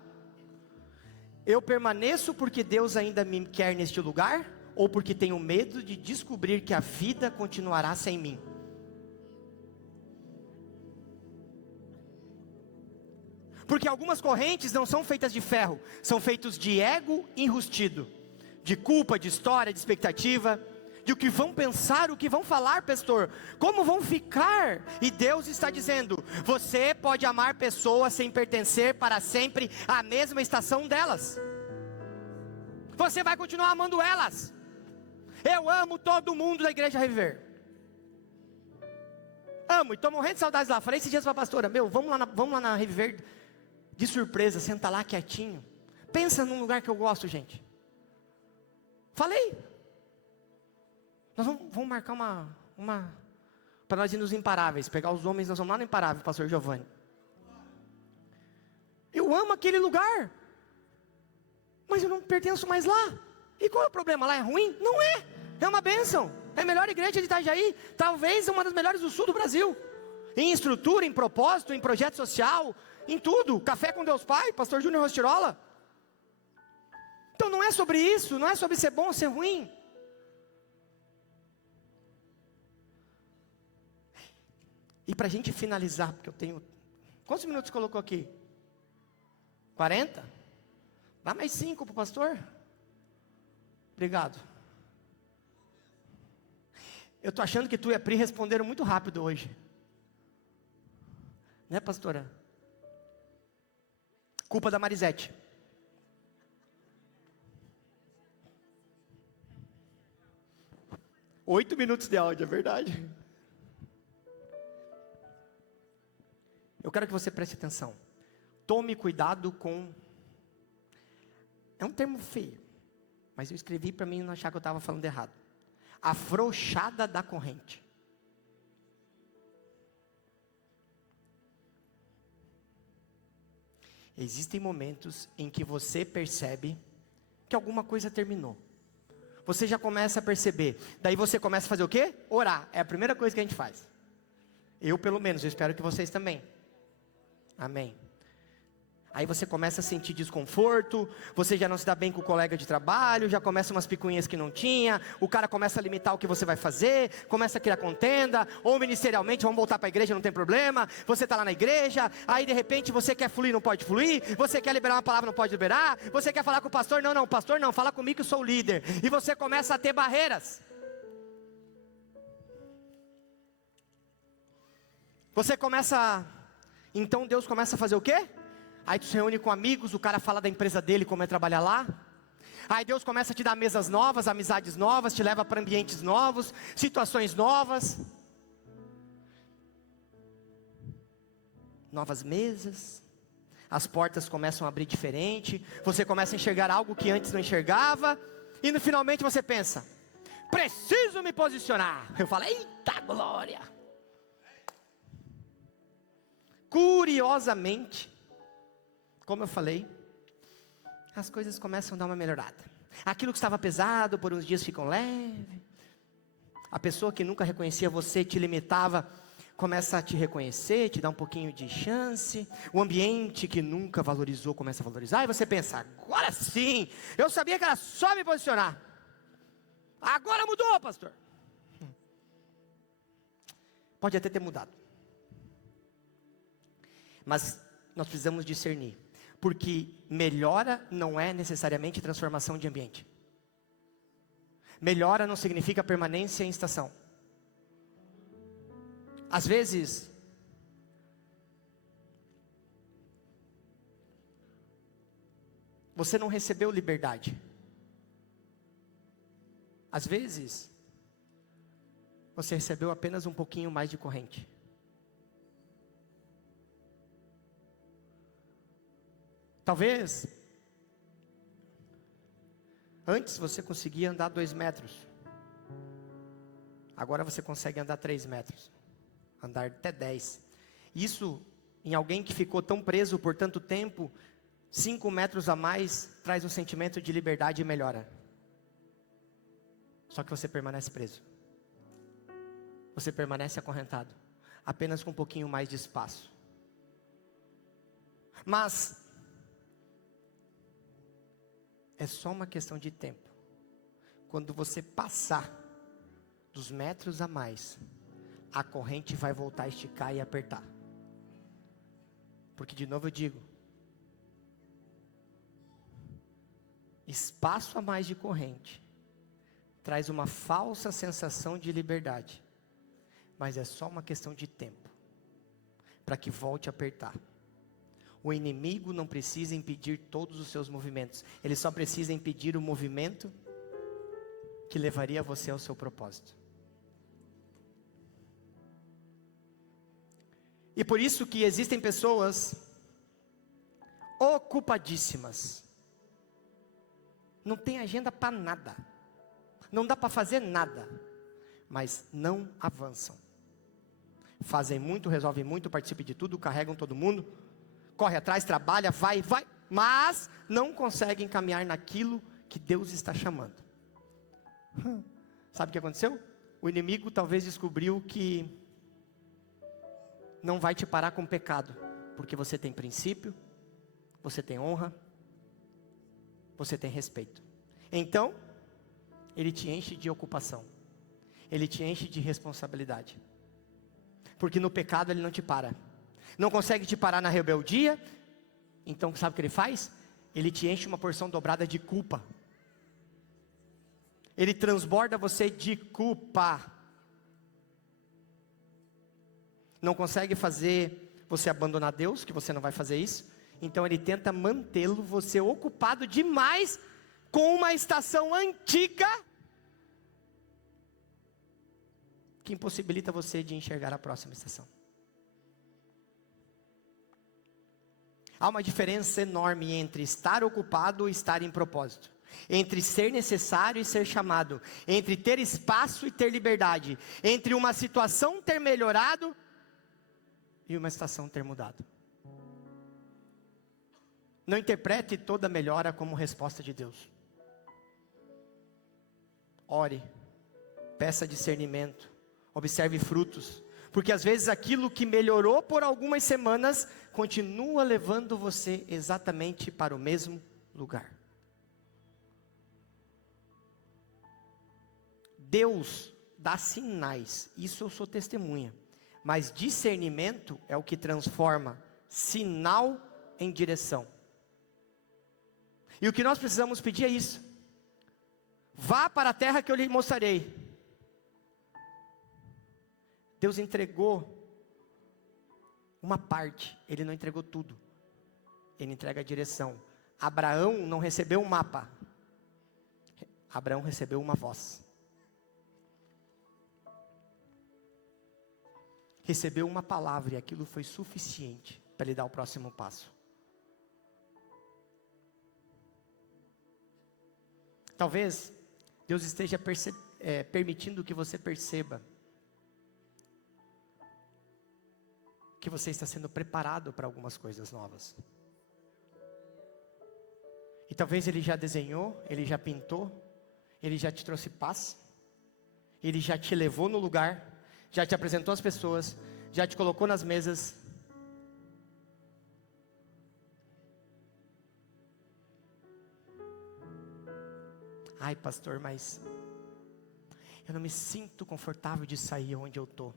Eu permaneço porque Deus ainda me quer neste lugar? Ou porque tenho medo de descobrir que a vida continuará sem mim? Porque algumas correntes não são feitas de ferro, são feitas de ego enrustido, de culpa, de história, de expectativa, de o que vão pensar, o que vão falar, pastor, como vão ficar. E Deus está dizendo: você pode amar pessoas sem pertencer para sempre à mesma estação delas. Você vai continuar amando elas. Eu amo todo mundo da igreja Reviver. Amo, e estou morrendo de saudades lá. Falei esses dias para a pastora: vamos lá na Reviver de surpresa, senta lá quietinho. Pensa num lugar que eu gosto, gente. Falei. Nós vamos marcar uma para nós ir nos Imparáveis. Pegar os homens, nós vamos lá no Imparável, pastor Giovanni. Eu amo aquele lugar. Mas eu não pertenço mais lá. E qual é o problema? Lá é ruim? Não é. É uma bênção. É a melhor igreja de Itajaí. Talvez uma das melhores do sul do Brasil. Em estrutura, em propósito, em projeto social, em tudo. Café com Deus Pai, pastor Júnior Rostirola. Então não é sobre isso. Não é sobre ser bom ou ser ruim. E para a gente finalizar, porque eu tenho... Quantos minutos colocou aqui? 40? Dá mais 5 para o pastor? Obrigado. Eu estou achando que tu e a Pri responderam muito rápido hoje. Né, pastora? Culpa da Marisete. Oito minutos de áudio, é verdade. Eu quero que você preste atenção. Tome cuidado com... É um termo feio, mas eu escrevi para mim não achar que eu estava falando errado. Afrouxada da corrente. Existem momentos em que você percebe que alguma coisa terminou. Você já começa a perceber. Daí você começa a fazer o quê? Orar. É a primeira coisa que a gente faz. Eu pelo menos, eu espero que vocês também. Amém. Aí você começa a sentir desconforto, você já não se dá bem com o colega de trabalho, já começa umas picuinhas que não tinha, o cara começa a limitar o que você vai fazer, começa a criar contenda, ou ministerialmente, vamos voltar para a igreja, não tem problema, você está lá na igreja, aí de repente você quer fluir, não pode fluir, você quer liberar uma palavra, não pode liberar, você quer falar com o pastor, não, pastor não, fala comigo que eu sou o líder, e você começa a ter barreiras. Você começa, então Deus começa a fazer o quê? Aí tu se reúne com amigos, o cara fala da empresa dele, como é trabalhar lá. Aí Deus começa a te dar mesas novas, amizades novas, te leva para ambientes novos, situações novas. Novas mesas. As portas começam a abrir diferente. Você começa a enxergar algo que antes não enxergava. E finalmente você pensa: preciso me posicionar. Eu falo: eita glória. Curiosamente, como eu falei, as coisas começam a dar uma melhorada. Aquilo que estava pesado, por uns dias ficam leve. A pessoa que nunca reconhecia você, te limitava, começa a te reconhecer, te dá um pouquinho de chance. O ambiente que nunca valorizou, começa a valorizar. E você pensa: agora sim, eu sabia que era só me posicionar. Agora mudou, pastor. Pode até ter mudado. Mas nós precisamos discernir. Porque melhora não é necessariamente transformação de ambiente. Melhora não significa permanência em estação. Às vezes, você não recebeu liberdade. Às vezes, você recebeu apenas um pouquinho mais de corrente. Talvez, antes você conseguia andar 2 metros. Agora você consegue andar 3 metros. Andar até 10. Isso, em alguém que ficou tão preso por tanto tempo, 5 metros a mais, traz um sentimento de liberdade e melhora. Só que você permanece preso. Você permanece acorrentado. Apenas com um pouquinho mais de espaço. Mas é só uma questão de tempo. Quando você passar dos metros a mais, a corrente vai voltar a esticar e apertar. Porque de novo eu digo, espaço a mais de corrente traz uma falsa sensação de liberdade, mas é só uma questão de tempo para que volte a apertar. O inimigo não precisa impedir todos os seus movimentos, ele só precisa impedir o movimento que levaria você ao seu propósito. E por isso que existem pessoas ocupadíssimas, não tem agenda para nada, não dá para fazer nada, mas não avançam. Fazem muito, resolvem muito, participam de tudo, carregam todo mundo, corre atrás, trabalha, vai, mas não conseguem caminhar naquilo que Deus está chamando. Sabe o que aconteceu? O inimigo talvez descobriu que não vai te parar com pecado, porque você tem princípio, você tem honra, você tem respeito. Então, ele te enche de ocupação, ele te enche de responsabilidade, porque no pecado ele não te para, não consegue te parar na rebeldia. Então sabe o que ele faz? Ele te enche uma porção dobrada de culpa, ele transborda você de culpa, não consegue fazer você abandonar Deus, que você não vai fazer isso, então ele tenta mantê-lo, você ocupado demais, com uma estação antiga, que impossibilita você de enxergar a próxima estação. Há uma diferença enorme entre estar ocupado e estar em propósito, entre ser necessário e ser chamado, entre ter espaço e ter liberdade, entre uma situação ter melhorado e uma estação ter mudado. Não interprete toda melhora como resposta de Deus. Ore, peça discernimento, observe frutos, porque às vezes aquilo que melhorou por algumas semanas, continua levando você exatamente para o mesmo lugar. Deus dá sinais, isso eu sou testemunha, mas discernimento é o que transforma sinal em direção. E o que nós precisamos pedir é isso: vá para a terra que eu lhe mostrarei. Deus entregou uma parte, Ele não entregou tudo, Ele entrega a direção. Abraão não recebeu um mapa, Abraão recebeu uma voz, recebeu uma palavra, e aquilo foi suficiente para ele dar o próximo passo. Talvez Deus esteja permitindo que você perceba que você está sendo preparado para algumas coisas novas. E talvez Ele já desenhou, Ele já pintou, Ele já te trouxe paz, Ele já te levou no lugar, já te apresentou as pessoas, já te colocou nas mesas. Ai, pastor, mas eu não me sinto confortável de sair onde eu estou.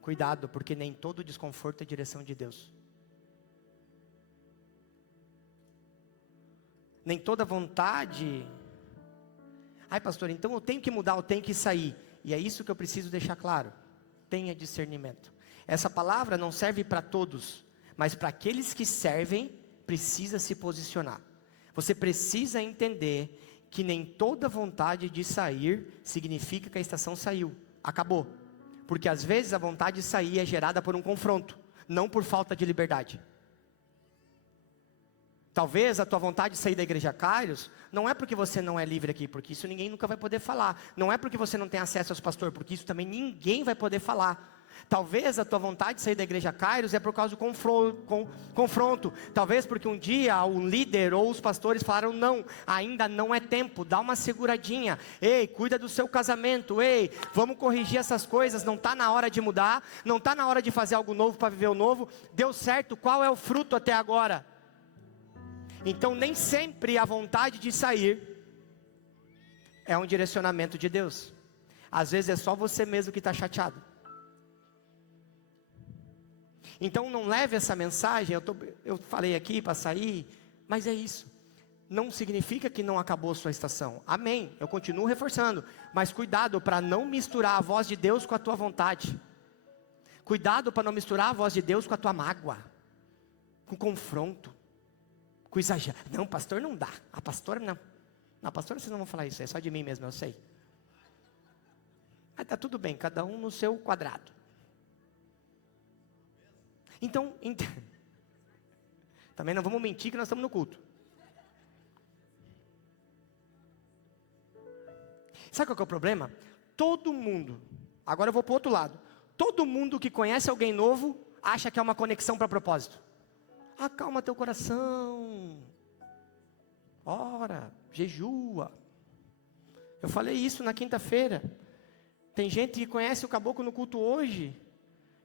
Cuidado, porque nem todo desconforto é direção de Deus. Nem toda vontade. Ai, pastor, então eu tenho que mudar, eu tenho que sair. E é isso que eu preciso deixar claro. Tenha discernimento. Essa palavra não serve para todos, mas para aqueles que servem, precisa se posicionar. Você precisa entender que nem toda vontade de sair significa que a estação saiu, acabou. Porque às vezes a vontade de sair é gerada por um confronto, não por falta de liberdade. Talvez a tua vontade de sair da igreja Kairos, não é porque você não é livre aqui, porque isso ninguém nunca vai poder falar. Não é porque você não tem acesso aos pastores, porque isso também ninguém vai poder falar. Talvez a tua vontade de sair da igreja Kairos é por causa do confronto. Talvez porque um dia o líder ou os pastores falaram, não, ainda não é tempo, dá uma seguradinha. Ei, cuida do seu casamento, ei, vamos corrigir essas coisas, não está na hora de mudar, não está na hora de fazer algo novo para viver o novo. Deu certo, qual é o fruto até agora? Então nem sempre a vontade de sair é um direcionamento de Deus. Às vezes é só você mesmo que está chateado. Então não leve essa mensagem, eu falei aqui para sair, mas é isso. Não significa que não acabou sua estação. Amém, eu continuo reforçando. Mas cuidado para não misturar a voz de Deus com a tua vontade. Cuidado para não misturar a voz de Deus com a tua mágoa, com confronto, com exagero. Não, pastor não dá. A pastora não. Não, pastora vocês não vão falar isso, é só de mim mesmo, eu sei. Mas está tudo bem, cada um no seu quadrado. Então, também não vamos mentir que nós estamos no culto. Sabe qual que é o problema? Todo mundo, agora eu vou para o outro lado. Todo mundo que conhece alguém novo, acha que é uma conexão para propósito. Acalma teu coração. Ora, jejua. Eu falei isso na quinta-feira. Tem gente que conhece o caboclo no culto hoje,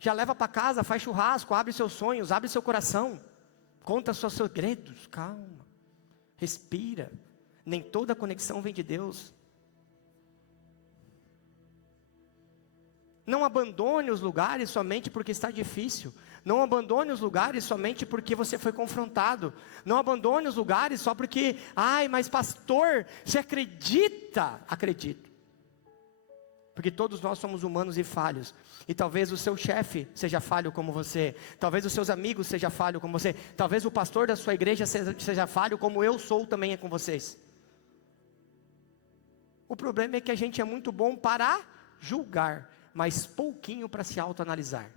já leva para casa, faz churrasco, abre seus sonhos, abre seu coração, conta seus segredos. Calma, respira. Nem toda conexão vem de Deus. Não abandone os lugares somente porque está difícil. Não abandone os lugares somente porque você foi confrontado. Não abandone os lugares só porque, ai, mas pastor, você acredita? Acredito. Porque todos nós somos humanos e falhos. E talvez o seu chefe seja falho como você. Talvez os seus amigos sejam falhos como você. Talvez o pastor da sua igreja seja falho como eu sou também com vocês. O problema é que a gente é muito bom para julgar, mas pouquinho para se autoanalisar.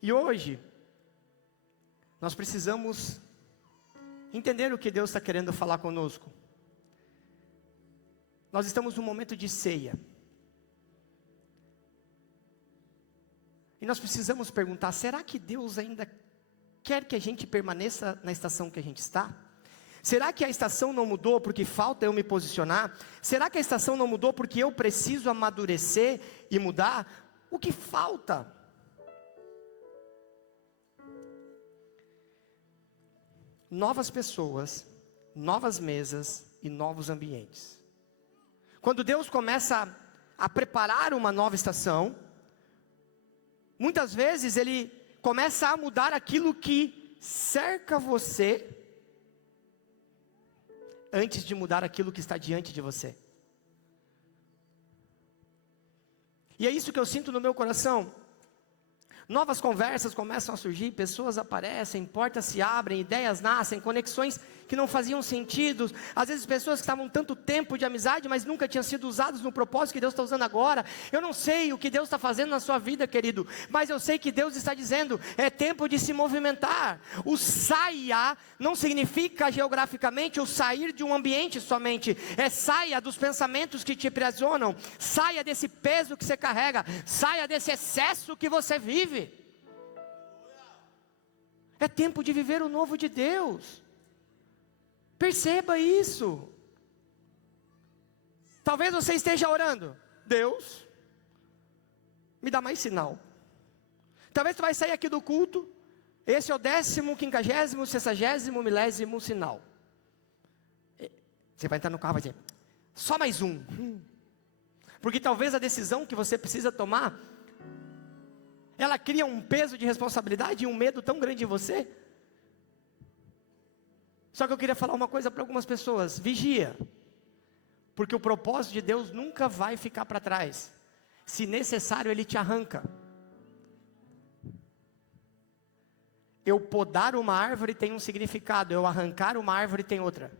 E hoje, nós precisamos entender o que Deus está querendo falar conosco. Nós estamos num momento de ceia. E nós precisamos perguntar, será que Deus ainda quer que a gente permaneça na estação que a gente está? Será que a estação não mudou porque falta eu me posicionar? Será que a estação não mudou porque eu preciso amadurecer e mudar? O que falta? Novas pessoas, novas mesas e novos ambientes. Quando Deus começa a preparar uma nova estação, muitas vezes Ele começa a mudar aquilo que cerca você, antes de mudar aquilo que está diante de você. E é isso que eu sinto no meu coração. Novas conversas começam a surgir, pessoas aparecem, portas se abrem, ideias nascem, conexões que não faziam sentido. Às vezes pessoas que estavam tanto tempo de amizade, mas nunca tinham sido usadas no propósito que Deus está usando agora. Eu não sei o que Deus está fazendo na sua vida, querido, mas eu sei que Deus está dizendo, é tempo de se movimentar. O saia não significa geograficamente o sair de um ambiente somente. É saia dos pensamentos que te aprisionam, saia desse peso que você carrega, saia desse excesso que você vive. É tempo de viver o novo de Deus. Perceba isso. Talvez você esteja orando, Deus, me dá mais sinal. Talvez tu vai sair aqui do culto, esse é o 10º, 50º, 60º, milésimo sinal. Você vai entrar no carro e vai dizer, só mais um. Porque talvez a decisão que você precisa tomar, ela cria um peso de responsabilidade e um medo tão grande em você. Só que eu queria falar uma coisa para algumas pessoas, vigia. Porque o propósito de Deus nunca vai ficar para trás. Se necessário, Ele te arranca. eu podar uma árvore tem um significado, eu arrancar uma árvore tem outra.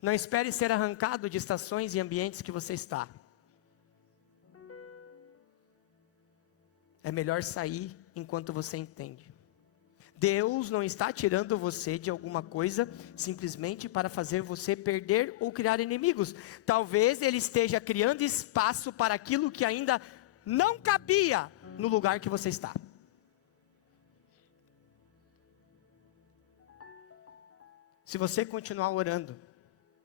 Não espere ser arrancado de estações e ambientes que você está. É melhor sair enquanto você entende. Deus não está tirando você de alguma coisa simplesmente para fazer você perder ou criar inimigos. Talvez Ele esteja criando espaço para aquilo que ainda não cabia no lugar que você está. Se você continuar orando,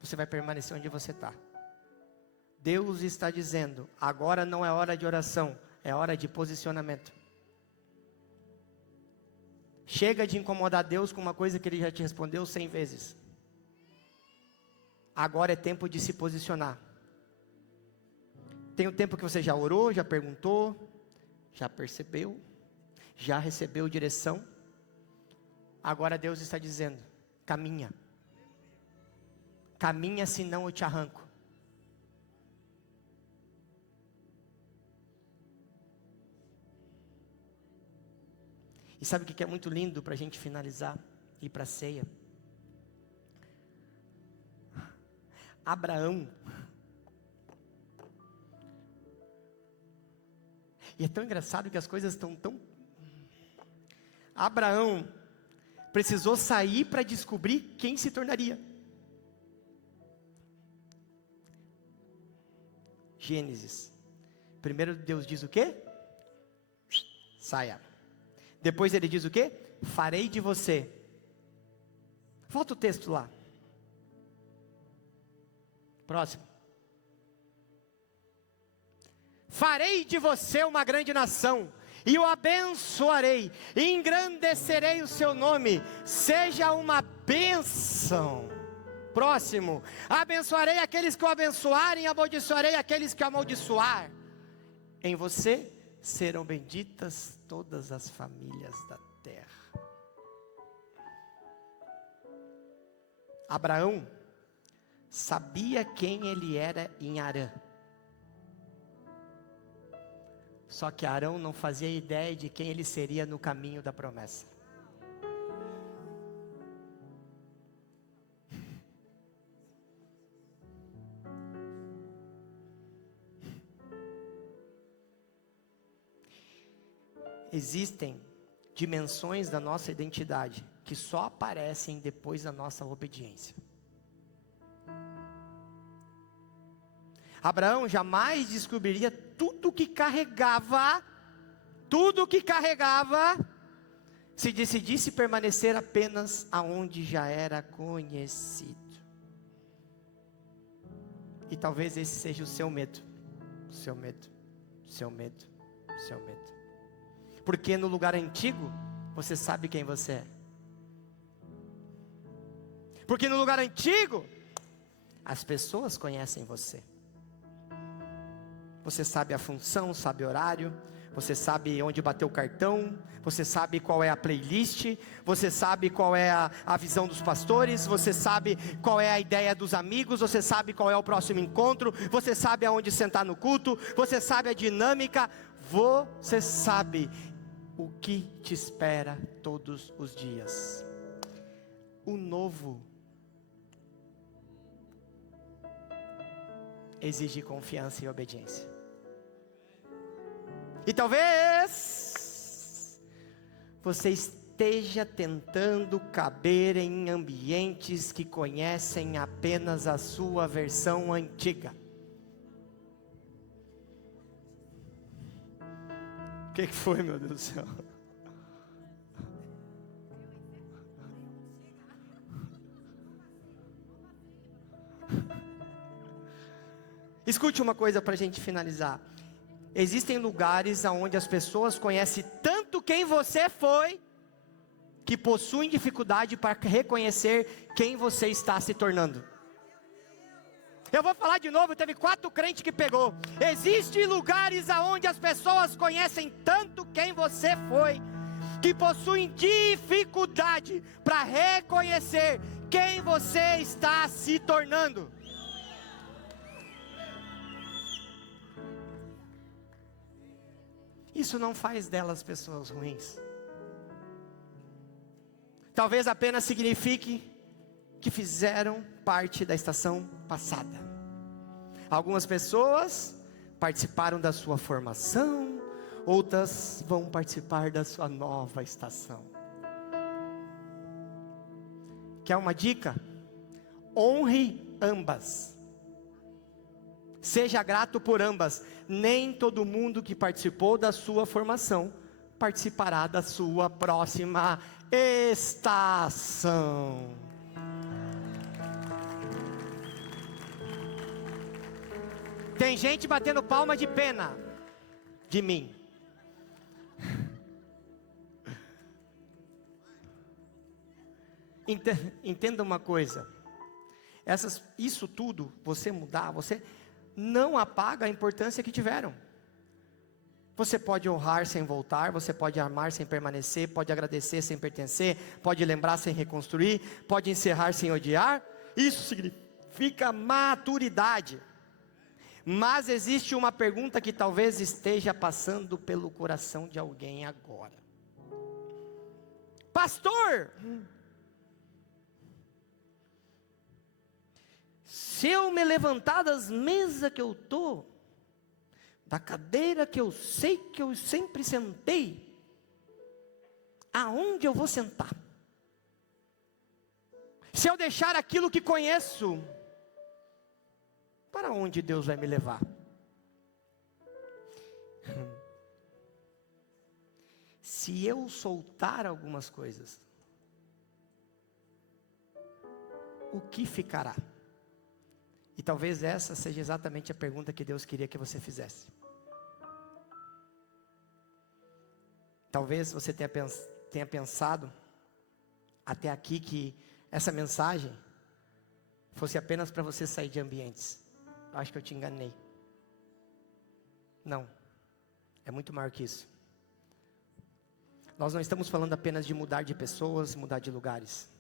você vai permanecer onde você está. Deus está dizendo, agora não é hora de oração, é hora de posicionamento. Chega de incomodar Deus com uma coisa que Ele já te respondeu 100 vezes. Agora é tempo de se posicionar. Tem o tempo que você já orou, já perguntou, já percebeu, já recebeu direção. Agora Deus está dizendo, caminha. Caminha, senão eu te arranco. E sabe o que é muito lindo para a gente finalizar e ir para a ceia? Abraão. E é tão engraçado que as coisas estão tão... Abraão precisou sair para descobrir quem se tornaria. Gênesis. Primeiro Deus diz o quê? Saia. Depois Ele diz o quê? Farei de você. Volta o texto lá. Próximo. Farei de você uma grande nação, e o abençoarei, e engrandecerei o seu nome, seja uma bênção. Próximo. Abençoarei aqueles que o abençoarem, e amaldiçoarei aqueles que o amaldiçoar. Em você serão benditas todas as famílias da terra. Abraão sabia quem ele era em Harã. Só que Arão não fazia ideia de quem ele seria no caminho da promessa. Existem dimensões da nossa identidade que só aparecem depois da nossa obediência. Abraão jamais descobriria tudo que carregava, se decidisse permanecer apenas aonde já era conhecido. E talvez esse seja o seu medo, o seu medo, o seu medo, o seu medo. Porque no lugar antigo, você sabe quem você é. Porque no lugar antigo, as pessoas conhecem você. Você sabe a função, sabe o horário, você sabe onde bater o cartão, você sabe qual é a playlist, você sabe qual é a visão dos pastores, você sabe qual é a ideia dos amigos, você sabe qual é o próximo encontro, você sabe aonde sentar no culto, você sabe a dinâmica, você sabe o que te espera todos os dias. O novo exige confiança e obediência. E talvez você esteja tentando caber em ambientes que conhecem apenas a sua versão antiga. O que foi, meu Deus do céu? Escute uma coisa para a gente finalizar. Existem lugares onde as pessoas conhecem tanto quem você foi, que possuem dificuldade para reconhecer quem você está se tornando. Eu vou falar de novo, teve 4 crentes que pegou. Existem lugares onde as pessoas conhecem tanto quem você foi, que possuem dificuldade para reconhecer quem você está se tornando. Isso não faz delas pessoas ruins. talvez apenas signifique que fizeram parte da estação passada. Algumas pessoas participaram da sua formação, outras vão participar da sua nova estação. Quer uma dica? Honre ambas. Seja grato por ambas. Nem todo mundo que participou da sua formação participará da sua próxima estação. Tem gente batendo palma de pena de mim. Entenda uma coisa. Isso tudo, você mudar, você não apaga a importância que tiveram. Você pode honrar sem voltar, você pode amar sem permanecer, pode agradecer sem pertencer, pode lembrar sem reconstruir, pode encerrar sem odiar. Isso significa maturidade. Mas existe uma pergunta que talvez esteja passando pelo coração de alguém agora. Pastor, se eu me levantar das mesas que eu estou, da cadeira que eu sei que eu sempre sentei, aonde eu vou sentar? Se eu deixar aquilo que conheço, para onde Deus vai me levar? Se eu soltar algumas coisas, o que ficará? E talvez essa seja exatamente a pergunta que Deus queria que você fizesse. Talvez você tenha pensado até aqui que essa mensagem fosse apenas para você sair de ambientes. Acho que eu te enganei. Não, é muito maior que isso. Nós não estamos falando apenas de mudar de pessoas, mudar de lugares.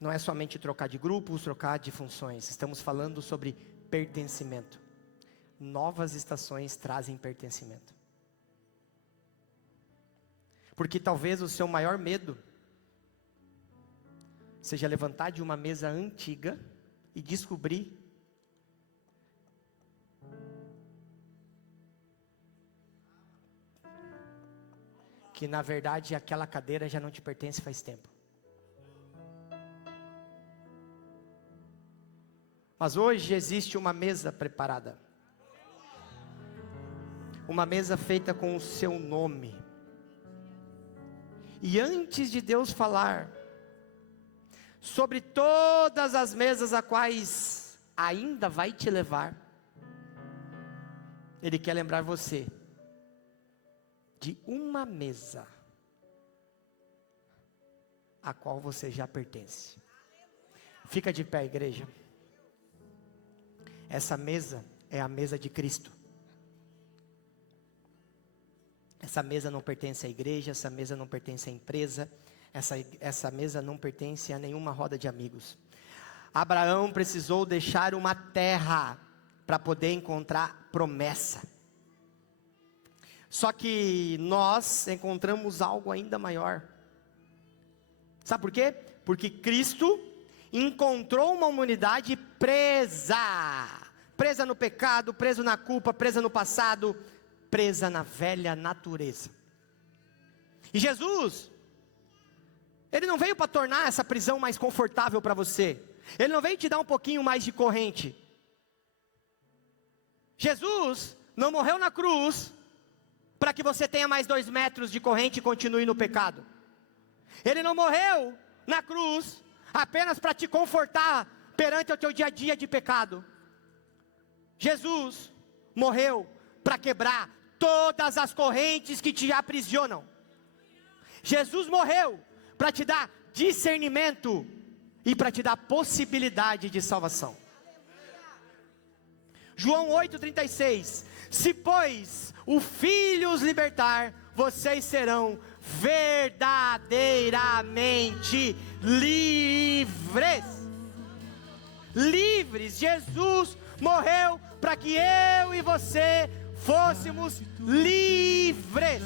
Não é somente trocar de grupos, trocar de funções. Estamos falando sobre pertencimento. Novas estações trazem pertencimento. Porque talvez o seu maior medo seja levantar de uma mesa antiga e descobrir que na verdade aquela cadeira já não te pertence faz tempo. Mas hoje existe uma mesa preparada. Uma mesa feita com o seu nome. E antes de Deus falar sobre todas as mesas a quais ainda vai te levar, Ele quer lembrar você de uma mesa a qual você já pertence. Fica de pé, igreja. Essa mesa é a mesa de Cristo. Essa mesa não pertence à igreja, essa mesa não pertence à empresa, essa mesa não pertence a nenhuma roda de amigos. Abraão precisou deixar uma terra para poder encontrar promessa. Só que nós encontramos algo ainda maior. Sabe por quê? Porque Cristo encontrou uma humanidade presa no pecado, presa na culpa, presa no passado, presa na velha natureza. E Jesus, Ele não veio para tornar essa prisão mais confortável para você. Ele não veio te dar um pouquinho mais de corrente. Jesus não morreu na cruz para que você tenha mais 2 metros de corrente e continue no pecado. Ele não morreu na cruz apenas para te confortar perante o teu dia a dia de pecado. Jesus morreu para quebrar todas as correntes que te aprisionam. Jesus morreu para te dar discernimento e para te dar possibilidade de salvação. João 8,36: se pois o Filho os libertar, vocês serão verdadeiramente livres. Livres. Jesus morreu para que eu e você fôssemos livres.